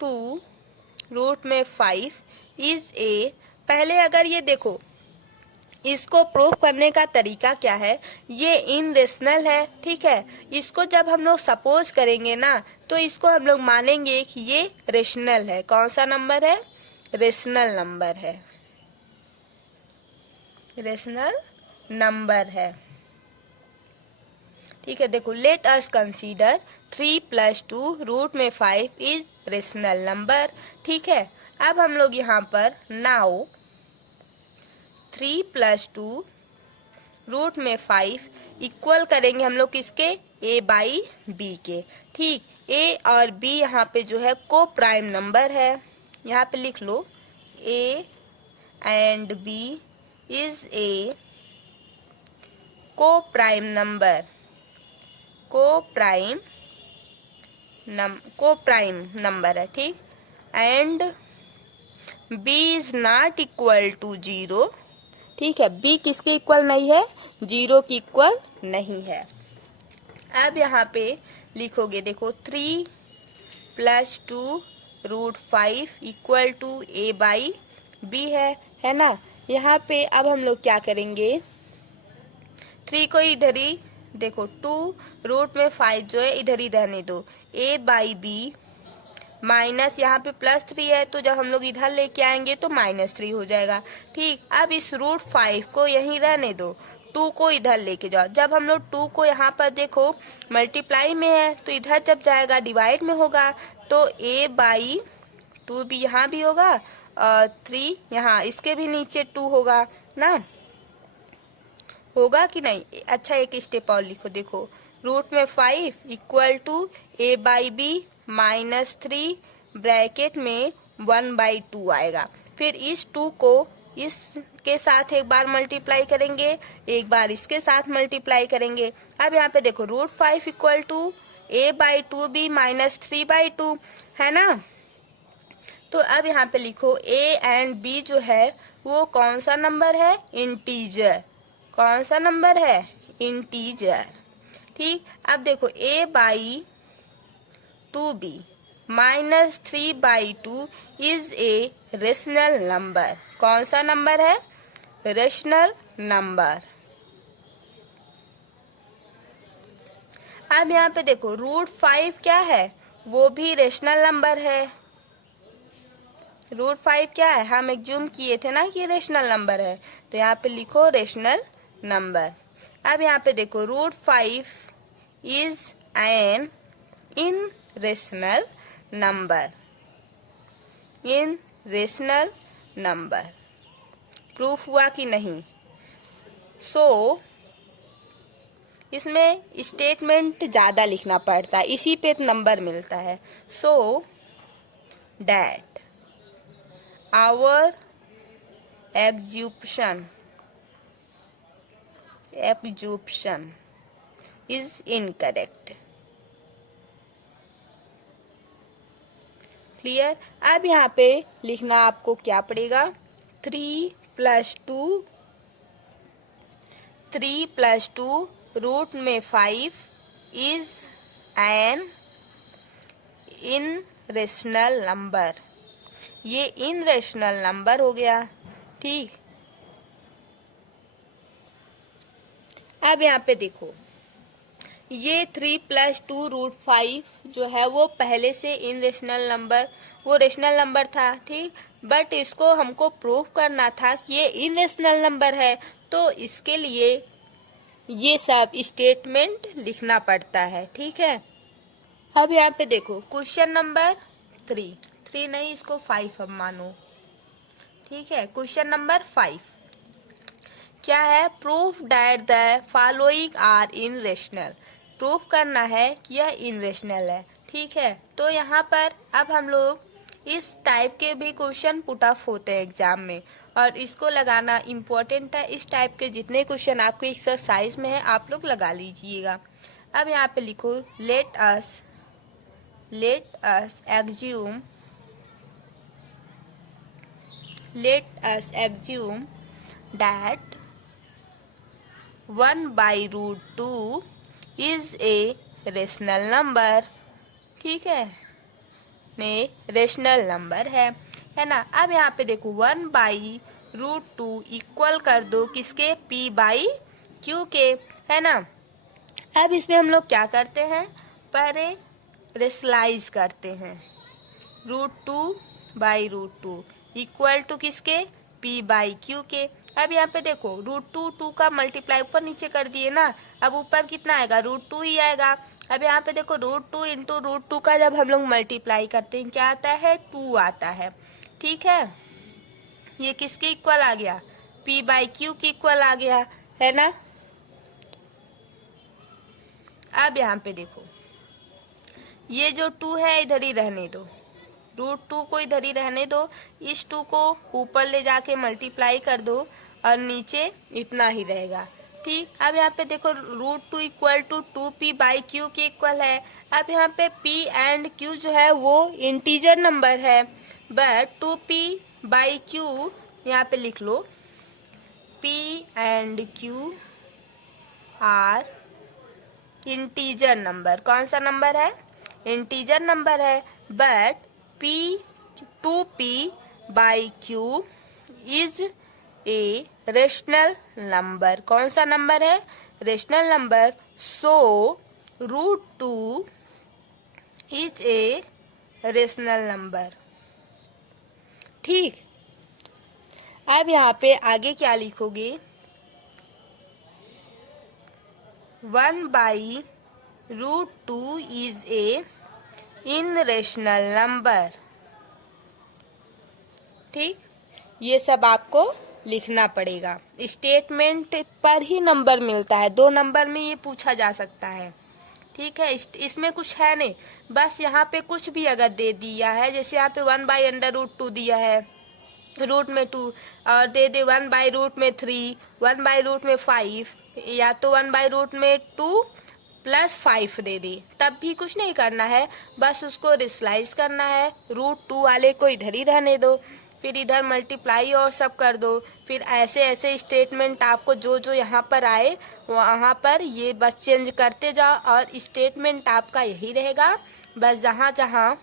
2 रूट में 5 इज ए। पहले अगर ये देखो इसको प्रूव करने का तरीका क्या है, ये इनरेशनल है। ठीक है, इसको जब हम लोग सपोज करेंगे ना तो इसको हम लोग मानेंगे कि ये रेशनल है। कौन सा नंबर है? रेशनल नंबर है, रेशनल नंबर है। ठीक है, देखो लेट अस कंसीडर 3 + 2 रूट में 5 इज रेशनल नंबर। ठीक है, अब हम लोग यहाँ पर नाउ 3 + 2 रूट में 5 इक्वल करेंगे हम लोग किसके, a/b के। ठीक, a और b यहाँ पे जो है को प्राइम नंबर है, यहाँ पे लिख लो a and b is a coprime number, coprime number है। ठीक, and b is not equal to 0। ठीक है, b किसके इक्वल नहीं है, 0 की इक्वल नहीं है। अब यहाँ पे लिखोगे, देखो 3 + 2 रूट 5 इक्वल टू a/b है ना। यहाँ पे अब हम लोग क्या करेंगे, 3 को इधर ही, देखो 2 रूट में 5 जो है इधर ही रहने दो, a/b माइनस यहाँ पे +3 है, तो जब हम लोग इधर लेके आएंगे तो -3 हो जाएगा। ठीक, अब इस रूट 5 को यहीं रहने दो, 2 को इधर लेके जाओ। जब हम लोग 2 को यहाँ पर देखो मल्टीप्लाई में है, तो इधर जब जाएगा डिवाइड में होगा, तो a/2 भी यहाँ भी होगा और 3 यहाँ इसके भी नीचे 2 होगा ना, होगा कि नहीं। अच्छा, एक स्टेप और लिखो, देखो रूट में 5 इक्वल टू a/b -3 ब्रैकेट में 1/2 आएगा। फिर इस 2 को इसके साथ एक बार मल्टीप्लाई करेंगे, एक बार इसके साथ मल्टीप्लाई करेंगे। अब यहाँ पे देखो रूट 5 इक्वल टू a/2b -3/2 है ना। तो अब यहाँ पे लिखो a एंड b जो है वो कौन सा नंबर है, इंटीजर। कौन सा नंबर है, इंटीजर। ठीक, अब देखो a/2b -3/2 is a rational number. कौन सा नंबर है, रेशनल नंबर। अब यहाँ पे देखो रूट 5 क्या है, वो भी रेशनल नंबर है। रूट 5 क्या है, हम एज्यूम किए थे ना कि रेशनल नंबर है, तो यहाँ पे लिखो रेशनल नंबर। अब यहाँ पे देखो root 5 is an irrational number, irrational number. Proof हुआ कि नहीं। सो इसमें स्टेटमेंट ज़्यादा लिखना पड़ता है, इसी पे नंबर मिलता है। So that our assumption is incorrect. Clear. अब यहाँ पे लिखना आपको क्या पड़ेगा, 3 + 2 रूट में 5 is an irrational number. ये इन रेशनल नंबर हो गया। ठीक, अब यहाँ पे देखो ये 3 + 2 रूट 5 जो है वो पहले से इन रेशनल नंबर, वो रेशनल नंबर था। ठीक, बट इसको हमको प्रूफ करना था कि ये इन रेशनल नंबर है, तो इसके लिए ये सब स्टेटमेंट लिखना पड़ता है। ठीक है, अब यहाँ पे देखो क्वेश्चन नंबर 3 नहीं, इसको 5 अब मानो। ठीक है, क्वेश्चन नंबर 5 क्या है, proof that the following are irrational. Proof करना है कि यह इन रेशनल है। ठीक है, तो यहाँ पर अब हम लोग इस टाइप के भी क्वेश्चन पुट ऑफ होते हैं एग्जाम में, और इसको लगाना इम्पोर्टेंट है। इस टाइप के जितने क्वेश्चन आपके एक्सरसाइज में है आप लोग लगा लीजिएगा। अब यहाँ पे लिखो let us assume that 1/√2 is a rational number. ठीक है, ने रेशनल नंबर है ना। अब यहाँ पे देखो 1/√2 इक्वल कर दो किसके, p/q के, है ना। अब इसमें हम लोग क्या करते हैं, पहले रेशनलाइज करते हैं। √2/√2 इक्वल टू किसके, p/q के। अब यहाँ पे देखो √2 का मल्टीप्लाई ऊपर नीचे कर दिए ना, अब ऊपर कितना आएगा, √2 ही आएगा। अब यहाँ पे देखो √2 इंटू √2 का जब हम लोग मल्टीप्लाई करते हैं क्या आता है, 2 आता है। ठीक है, ये किसके इक्वल आ गया, p/q के इक्वल आ गया, है ना। अब यहाँ पे देखो ये जो 2 है इधर ही रहने दो, √2 को इधर ही रहने दो, इस 2 को ऊपर ले जाके मल्टीप्लाई कर दो और नीचे इतना ही रहेगा। ठीक, अब यहाँ पे देखो √2 इक्वल टू 2p/q के इक्वल है। अब यहाँ पे p एंड q जो है वो इंटीजर नंबर है, बट 2p/q यहाँ पे लिख लो, p and q are integer number. कौन सा नंबर है, इंटीजर नंबर है, but p/q is a rational number. कौन सा नंबर है, rational number. So √2 is a rational number. ठीक, अब यहाँ पे आगे क्या लिखोगे, 1/√2 इज ए इनरेशनल नंबर। ठीक, ये सब आपको लिखना पड़ेगा। स्टेटमेंट पर ही नंबर मिलता है, 2 नंबर में ये पूछा जा सकता है। ठीक है, इसमें कुछ है नहीं, बस यहाँ पे कुछ भी अगर दे दिया है, जैसे यहाँ पे 1/√2 दिया है, रूट में 2, और दे दे 1/√3, 1/√5, या तो 1/√2 + 5 दे दे, तब भी कुछ नहीं करना है, बस उसको रिस्लाइज करना है। √2 वाले को इधर ही रहने दो, फिर इधर मल्टीप्लाई और सब कर दो, फिर ऐसे ऐसे स्टेटमेंट आपको जो जो यहाँ पर आए वहाँ पर ये बस चेंज करते जाओ, और स्टेटमेंट आपका यही रहेगा, बस जहाँ जहाँ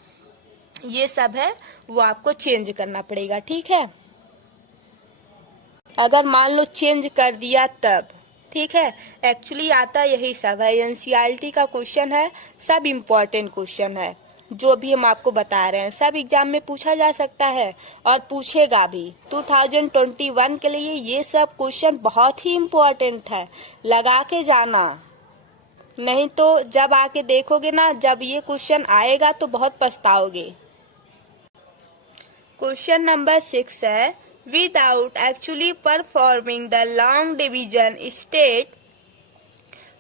ये सब है वो आपको चेंज करना पड़ेगा। ठीक है, अगर मान लो चेंज कर दिया तब, ठीक है, एक्चुअली आता यही सब है, एनसीईआरटी का क्वेश्चन है, सब इम्पोर्टेंट क्वेश्चन है, जो भी हम आपको बता रहे हैं सब एग्जाम में पूछा जा सकता है और पूछेगा भी। 2021 के लिए ये सब क्वेश्चन बहुत ही इम्पोर्टेंट है, लगा के जाना, नहीं तो जब आके देखोगे ना, जब ये क्वेश्चन आएगा तो बहुत पछताओगे। क्वेश्चन नंबर 6 है, without actually performing the long division state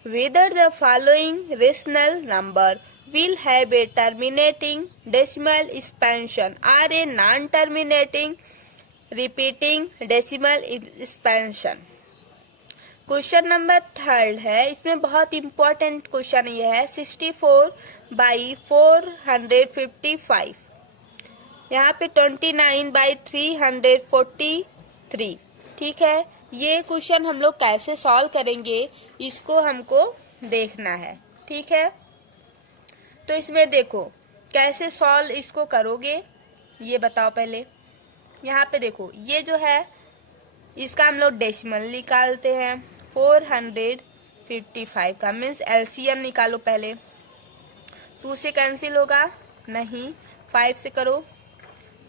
whether the following rational number will have a terminating decimal expansion or a non-terminating repeating decimal expansion। Question number 3 है, इसमें बहुत इम्पोर्टेंट क्वेश्चन ये है, 64/455, यहाँ पे 29/343। ठीक है, ये क्वेश्चन हम लोग कैसे सॉल्व करेंगे इसको हमको देखना है। ठीक है, तो इसमें देखो कैसे सॉल्व इसको करोगे ये बताओ पहले। यहाँ पे देखो ये जो है इसका हम लोग डेसिमल निकालते हैं, 455 का मीन्स एलसीएम निकालो पहले। 2 से कैंसिल होगा नहीं, 5 से करो,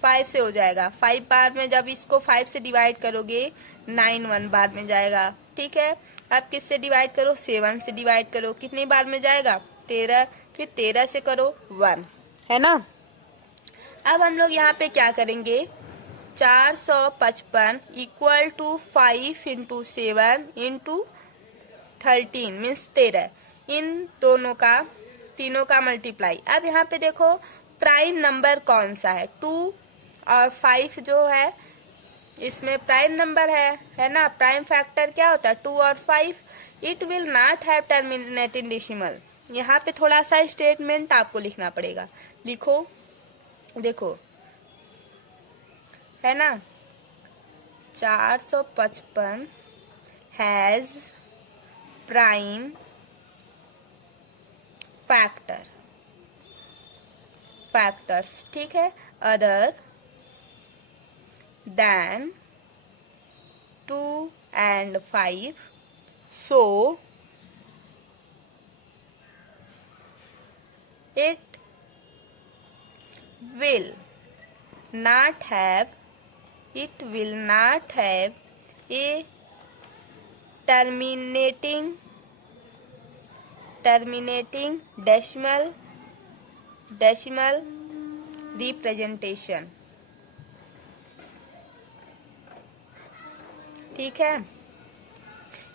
5 से हो जाएगा, 5 बार में जब इसको 5 से डिवाइड करोगे 9 1 बार में जाएगा। ठीक है, अब किससे डिवाइड करो, 7 से डिवाइड करो, कितनी बार में जाएगा, 13, फिर 13 से करो 1, है ना। अब हम लोग यहाँ पे क्या करेंगे, 455 equal to 5 into 7 into 13 means 13, इन दोनों का तीनों का मल्टीप्लाई। अब यहाँ पे देखो प्राइम नंबर कौन सा है, 2 और 5 जो है इसमें प्राइम नंबर है ना। प्राइम फैक्टर क्या होता है, 2 और 5। It will not have terminating decimal. यहाँ पे थोड़ा सा स्टेटमेंट आपको लिखना पड़ेगा, लिखो, देखो है ना, 455 हैज प्राइम फैक्टर्स, ठीक है, other than 2 and 5, so it will not have A terminating decimal representation. ठीक है,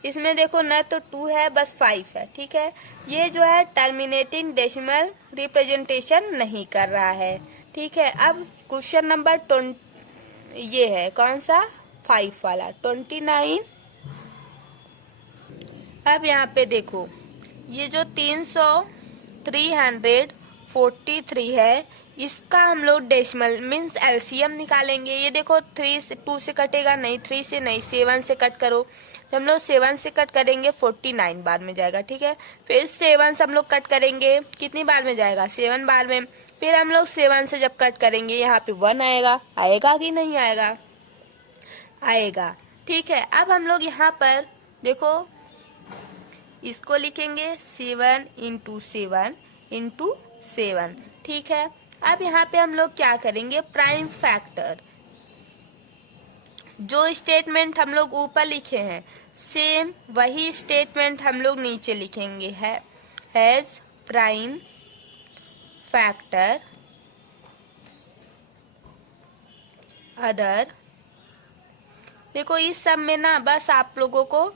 इसमें देखो न तो 2 है, बस 5 है। ठीक है, ये जो है टर्मिनेटिंग डेसिमल रिप्रेजेंटेशन नहीं कर रहा है। ठीक है, अब क्वेश्चन नंबर ये है कौन सा, 5 वाला 29। अब यहाँ पे देखो ये जो 343 है, इसका हम लोग डेसिमल मीन्स एलसीएम निकालेंगे। ये देखो 3 से 2 से कटेगा नहीं, 3 से नहीं, 7 से कट करो। जब हम लोग 7 से कट करेंगे 49 बार में जाएगा। ठीक है, फिर 7 से हम लोग कट करेंगे, कितनी बार में जाएगा, 7 बार में। फिर हम लोग 7 से जब कट करेंगे यहाँ पे 1 आएगा। आएगा कि नहीं आएगा, आएगा। ठीक है, अब हम लोग यहाँ पर देखो इसको लिखेंगे 7 इंटू 7 इंटू 7। ठीक है, अब यहाँ पे हम लोग क्या करेंगे, प्राइम फैक्टर, जो स्टेटमेंट हम लोग ऊपर लिखे हैं सेम वही स्टेटमेंट हम लोग नीचे लिखेंगे, है हैज प्राइम फैक्टर अदर। देखो इस सब में ना बस आप लोगों को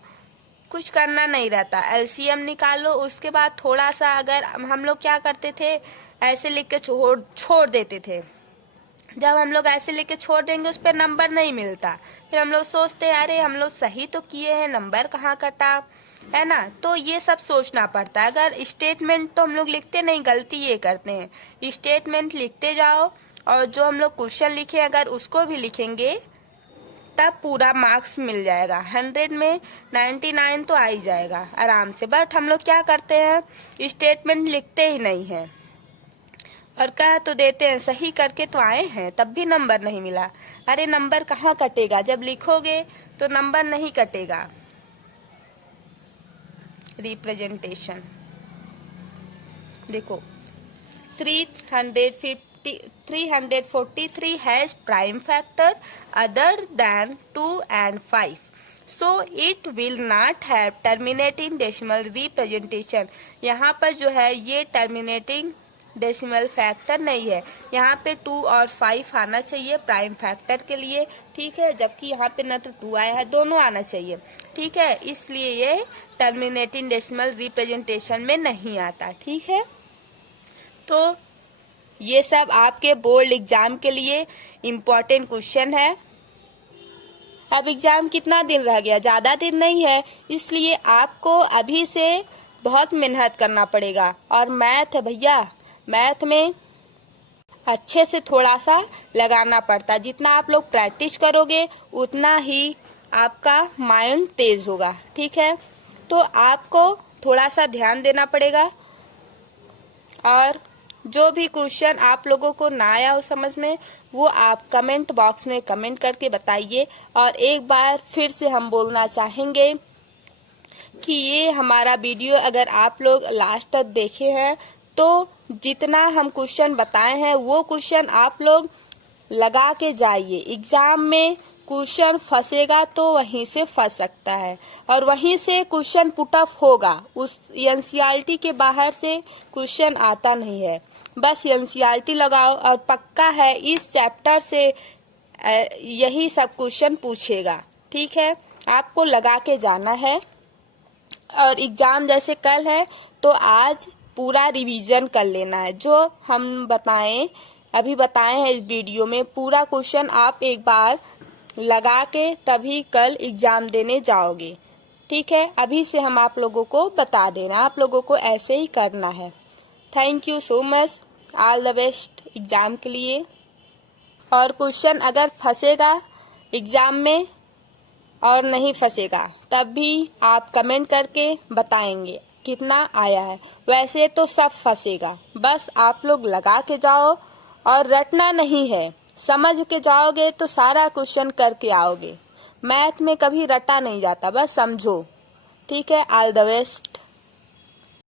कुछ करना नहीं रहता, एलसीएम निकालो। उसके बाद थोड़ा सा अगर हम लोग क्या करते थे, ऐसे लिख के छोड़ देते थे। जब हम लोग ऐसे लिख के छोड़ देंगे उस पर नंबर नहीं मिलता, फिर हम लोग सोचते हैं अरे हम लोग सही तो किए हैं, नंबर कहाँ कटा, है ना। तो ये सब सोचना पड़ता है। अगर स्टेटमेंट तो हम लोग लिखते नहीं, गलती ये करते हैं, स्टेटमेंट लिखते जाओ और जो हम लोग क्वेश्चन लिखे अगर उसको भी लिखेंगे तब पूरा मार्क्स मिल जाएगा। 100 में 99 तो आ ही जाएगा आराम से। बट हम लोग क्या करते हैं, स्टेटमेंट लिखते ही नहीं है और कह तो देते हैं सही करके तो आए हैं, तब भी नंबर नहीं मिला। अरे नंबर कहाँ कटेगा, जब लिखोगे तो नंबर नहीं कटेगा। रिप्रेजेंटेशन देखो 343 has prime factor other than 2 and 5, so it will not have terminating decimal representation। यहाँ पर जो है ये terminating डेसिमल फैक्टर नहीं है, यहाँ पे 2 और 5 आना चाहिए प्राइम फैक्टर के लिए। ठीक है, जबकि यहाँ पे न तो 2 आया है, दोनों आना चाहिए। ठीक है, इसलिए ये टर्मिनेटिंग डेसिमल रिप्रेजेंटेशन में नहीं आता। ठीक है, तो ये सब आपके बोर्ड एग्जाम के लिए इम्पोर्टेंट क्वेश्चन है। अब एग्जाम कितना दिन रह गया, ज्यादा दिन नहीं है, इसलिए आपको अभी से बहुत मेहनत करना पड़ेगा। और मैथ है भैया, मैथ में अच्छे से थोड़ा सा लगाना पड़ता है। जितना आप लोग प्रैक्टिस करोगे उतना ही आपका माइंड तेज होगा। ठीक है, तो आपको थोड़ा सा ध्यान देना पड़ेगा। और जो भी क्वेश्चन आप लोगों को ना आया हो समझ में, वो आप कमेंट बॉक्स में कमेंट करके बताइए। और एक बार फिर से हम बोलना चाहेंगे कि ये हमारा वीडियो अगर आप लोग लास्ट तक देखे हैं तो जितना हम क्वेश्चन बताए हैं वो क्वेश्चन आप लोग लगा के जाइए। एग्जाम में क्वेश्चन फंसेगा तो वहीं से फंस सकता है और वहीं से क्वेश्चन पुटअप होगा। उस एनसीईआरटी के बाहर से क्वेश्चन आता नहीं है, बस एनसीईआरटी लगाओ और पक्का है इस चैप्टर से यही सब क्वेश्चन पूछेगा। ठीक है, आपको लगा के जाना है। और एग्जाम जैसे कल है तो आज पूरा रिवीजन कर लेना है। जो हम अभी बताए हैं इस वीडियो में, पूरा क्वेश्चन आप एक बार लगा के तभी कल एग्जाम देने जाओगे। ठीक है, अभी से हम आप लोगों को बता देना, आप लोगों को ऐसे ही करना है। Thank you so much, all the best exam के लिए। और क्वेश्चन अगर फंसेगा एग्जाम में और नहीं फंसेगा तब भी आप कमेंट करके बताएंगे कितना आया है। वैसे तो सब फंसेगा, बस आप लोग लगा के जाओ और रटना नहीं है। समझ के जाओगे तो सारा क्वेश्चन करके आओगे। मैथ में कभी रटा नहीं जाता, बस समझो। ठीक है, ऑल द बेस्ट।